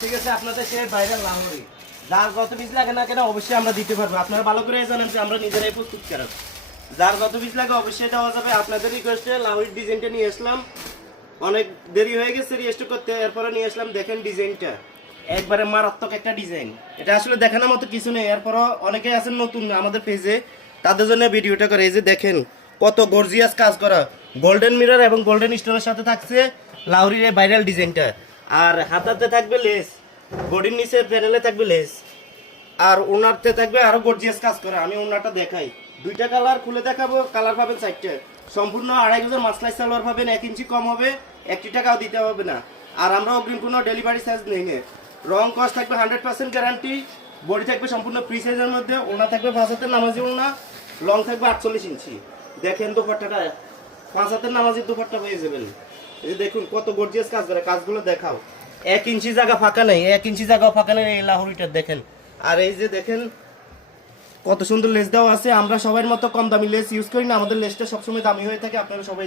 ঠিক আছে, আপনাদের সে ভাইরাল লাহোরি যার যত বীজ লাগে না কেন অবশ্যই আমরা দিতে পারবো। আপনারা ভালো করে জানেন যে আমরা নিজেরাই প্রস্তুত করা, যার যত বীজ লাগে অবশ্যই দেওয়া যাবে। আপনাদের রিকোয়েস্টে লাহোরির ডিজাইনটা নিয়ে আসলাম, অনেক দেরি হয়ে গেছে রেজিস্টার করতে, এরপরে নিয়ে আসলাম। দেখেন ডিজাইনটা একবারে মারাত্মক একটা ডিজাইন। এটা আসলে দেখানোর মতো কিছু নেই, এরপরও অনেকে আছেন নতুন আমাদের পেজে, তাদের জন্য ভিডিওটা করে। এই যে দেখেন কত গর্জিয়াস কাজ করা, গোল্ডেন মিরর এবং গোল্ডেন স্টোনের সাথে থাকছে লাহোরির এই ভাইরাল ডিজাইনটা। আর হাতাতে থাকবে লেস, বডির নিচে প্যানেলে থাকবে লেস, আর ওনারতে থাকবে আরো গর্জিয়াস কাজ করা। আমি ওনারটা দেখাই, দুইটা কালার খুলে দেখাবো। কালার পাবেন চারটে, সম্পূর্ণ 2.5 গজের মাসলাই সালোয়ার পাবেন, 1 ইঞ্চি কম হবে, 1 টাকাও দিতে হবে না। আর আমরা অগ্রিম কোনো ডেলিভারি চার্জ নেই না। রং কস্ট থাকবে 100% গ্যারান্টি। বডি থাকবে সম্পূর্ণ ফ্রি সাইজের মধ্যে, ওনা থাকবে 5 হাতের নামাজি ওনা, লং থাকবে 48 ইঞ্চি। দেখেন দুপাট্টাটা 5 হাতের নামাজি দুপাট্টা পেয়ে যাবেন। এই যে দেখুন কত গর্জিয়াস কাজ করে, কাজগুলো দেখাও। 1 ইঞ্চি জায়গা ফাঁকা নেই, 1 ইঞ্চি জায়গা ফাঁকা নেই এই লাহোরিটা দেখেন। আর এই যে দেখেন কত সুন্দর লেস দেওয়া আছে। আমরা সবার মতো কম দামি লেস ইউজ করি না, আমাদের লেসটা সবসময় দামি হয়ে থাকে, আপনারা সবাই